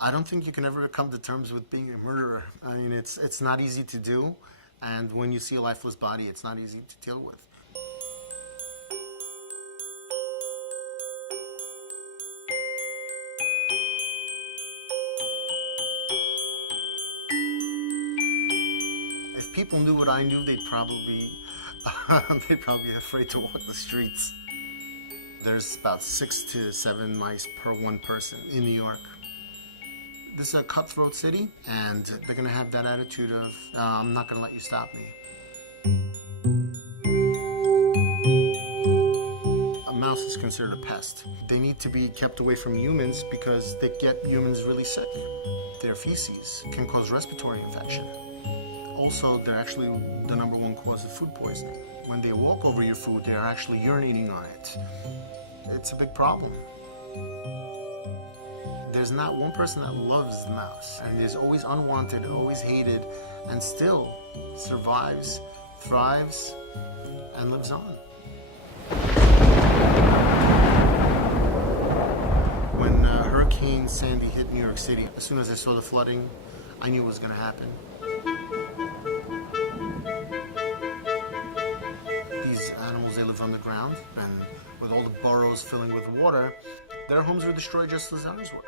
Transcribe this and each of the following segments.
I don't think you can ever come to terms with being a murderer. I mean, it's not easy to do, and when you see a lifeless body, it's not easy to deal with. If people knew what I knew, they'd probably be afraid to walk the streets. There's about 6 to 7 mice per one person in New York. This is a cutthroat city, and they're going to have that attitude of, I'm not going to let you stop me. A mouse is considered a pest. They need to be kept away from humans because they get humans really sick. Their feces can cause respiratory infection. Also, they're actually the #1 cause of food poisoning. When they walk over your food, they're actually urinating on it. It's a big problem. There's not one person that loves the mouse, and is always unwanted, always hated, and still survives, thrives, and lives on. When Hurricane Sandy hit New York City, as soon as I saw the flooding, I knew it was going to happen. These animals, they live underground, and with all the burrows filling with water, their homes were destroyed just as ours were.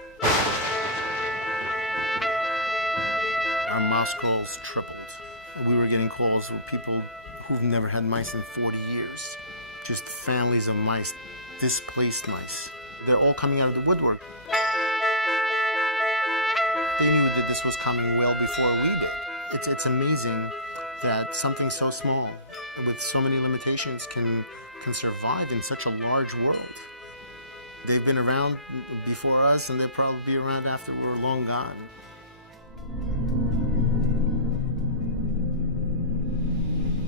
Our mouse calls tripled. We were getting calls from people who've never had mice in 40 years. Just families of mice, displaced mice. They're all coming out of the woodwork. They knew that this was coming well before we did. It's amazing that something so small, with so many limitations, can survive in such a large world. They've been around before us, and they'll probably be around after we're long gone.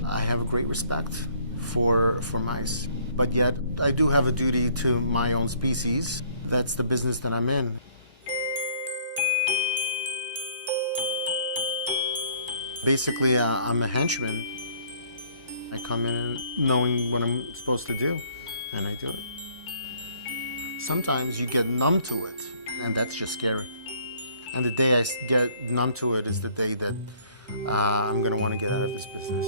I have a great respect for mice, but yet I do have a duty to my own species. That's the business that I'm in. Basically, I'm a henchman. I come in knowing what I'm supposed to do, and I do it. Sometimes you get numb to it, and that's just scary. And the day I get numb to it is the day that I'm going to want to get out of this business.